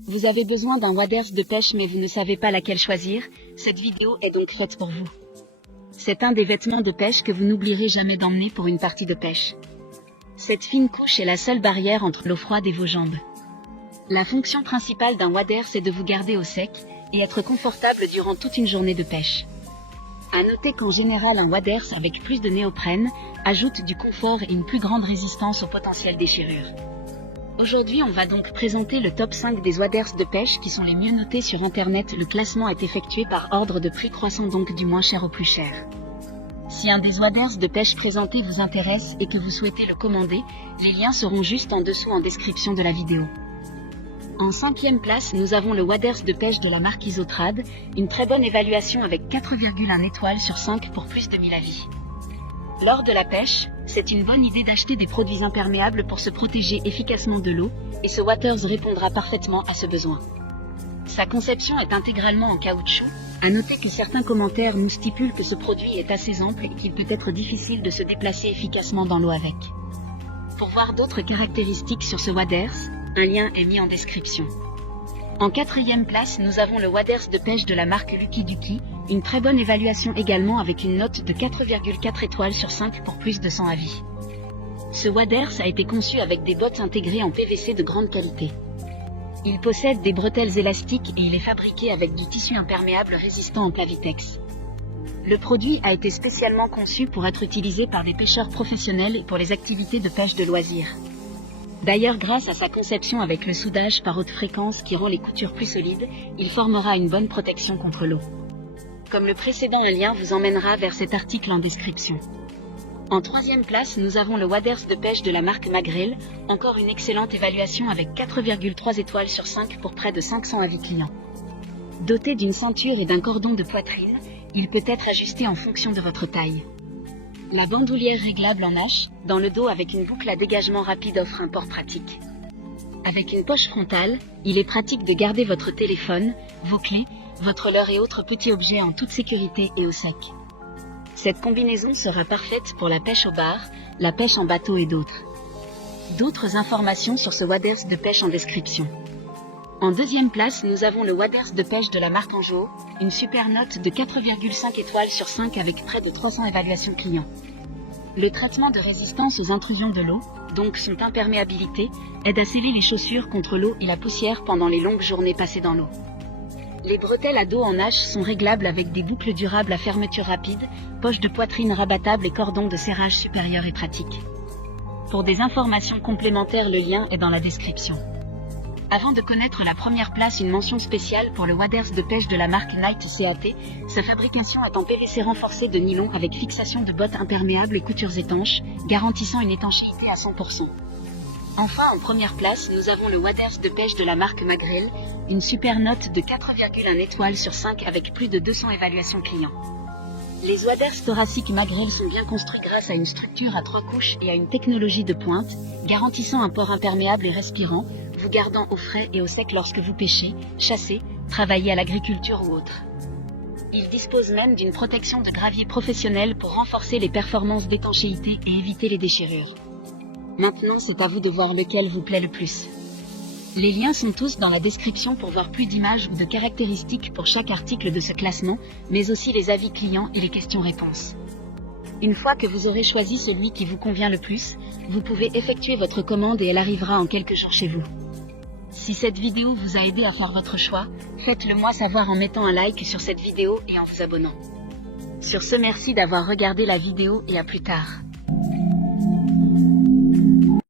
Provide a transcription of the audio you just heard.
Vous avez besoin d'un waders de pêche mais vous ne savez pas laquelle choisir, cette vidéo est donc faite pour vous. C'est un des vêtements de pêche que vous n'oublierez jamais d'emmener pour une partie de pêche. Cette fine couche est la seule barrière entre l'eau froide et vos jambes. La fonction principale d'un waders est de vous garder au sec et être confortable durant toute une journée de pêche. À noter qu'en général un waders avec plus de néoprène ajoute du confort et une plus grande résistance aux potentielles déchirures. Aujourd'hui on va donc présenter le top 5 des waders de pêche qui sont les mieux notés sur internet. Le classement est effectué par ordre de prix croissant, donc du moins cher au plus cher. Si un des waders de pêche présentés vous intéresse et que vous souhaitez le commander, les liens seront juste en dessous en description de la vidéo. En 5e place, nous avons le waders de pêche de la marque Isotrad, une très bonne évaluation avec 4,1 étoiles sur 5 pour plus de 1000 avis. Lors de la pêche, c'est une bonne idée d'acheter des produits imperméables pour se protéger efficacement de l'eau, et ce waders répondra parfaitement à ce besoin. Sa conception est intégralement en caoutchouc. À noter que certains commentaires nous stipulent que ce produit est assez ample et qu'il peut être difficile de se déplacer efficacement dans l'eau avec. Pour voir d'autres caractéristiques sur ce waders, un lien est mis en description. En 4e place, nous avons le waders de pêche de la marque Lucky Ducky, une très bonne évaluation également avec une note de 4,4 étoiles sur 5 pour plus de 100 avis. Ce waders a été conçu avec des bottes intégrées en PVC de grande qualité. Il possède des bretelles élastiques et il est fabriqué avec du tissu imperméable résistant en Plavitex. Le produit a été spécialement conçu pour être utilisé par des pêcheurs professionnels et pour les activités de pêche de loisirs. D'ailleurs, grâce à sa conception avec le soudage par haute fréquence qui rend les coutures plus solides, il formera une bonne protection contre l'eau. Comme le précédent, un lien vous emmènera vers cet article en description. En 3e place, nous avons le waders de pêche de la marque Magrel, encore une excellente évaluation avec 4,3 étoiles sur 5 pour près de 500 avis clients. Doté d'une ceinture et d'un cordon de poitrine, il peut être ajusté en fonction de votre taille. La bandoulière réglable en H, dans le dos avec une boucle à dégagement rapide offre un port pratique. Avec une poche frontale, il est pratique de garder votre téléphone, vos clés, votre leurre et autres petits objets en toute sécurité et au sec. Cette combinaison sera parfaite pour la pêche au bar, la pêche en bateau et d'autres. D'autres informations sur ce waders de pêche en description. En 2e place, nous avons le waders de pêche de la marque Anjo, une super note de 4,5 étoiles sur 5 avec près de 300 évaluations clients. Le traitement de résistance aux intrusions de l'eau, donc son imperméabilité, aide à sceller les chaussures contre l'eau et la poussière pendant les longues journées passées dans l'eau. Les bretelles à dos en H sont réglables avec des boucles durables à fermeture rapide, poche de poitrine rabattable et cordon de serrage supérieur et pratique. Pour des informations complémentaires, le lien est dans la description. Avant de connaître la première place, une mention spéciale pour le waders de pêche de la marque Night CAT. Sa fabrication est en PVC renforcé de nylon avec fixation de bottes imperméables et coutures étanches, garantissant une étanchéité à 100%. Enfin, en première place, nous avons le waders de pêche de la marque Magrel, une super note de 4,1 étoiles sur 5 avec plus de 200 évaluations clients. Les waders thoraciques Magrel sont bien construits grâce à une structure à 3 couches et à une technologie de pointe, garantissant un port imperméable et respirant, vous gardant au frais et au sec lorsque vous pêchez, chassez, travaillez à l'agriculture ou autre. Il dispose même d'une protection de gravier professionnelle pour renforcer les performances d'étanchéité et éviter les déchirures. Maintenant, c'est à vous de voir lequel vous plaît le plus. Les liens sont tous dans la description pour voir plus d'images ou de caractéristiques pour chaque article de ce classement, mais aussi les avis clients et les questions-réponses. Une fois que vous aurez choisi celui qui vous convient le plus, vous pouvez effectuer votre commande et elle arrivera en quelques jours chez vous. Si cette vidéo vous a aidé à faire votre choix, faites-le moi savoir en mettant un like sur cette vidéo et en vous abonnant. Sur ce, merci d'avoir regardé la vidéo et à plus tard.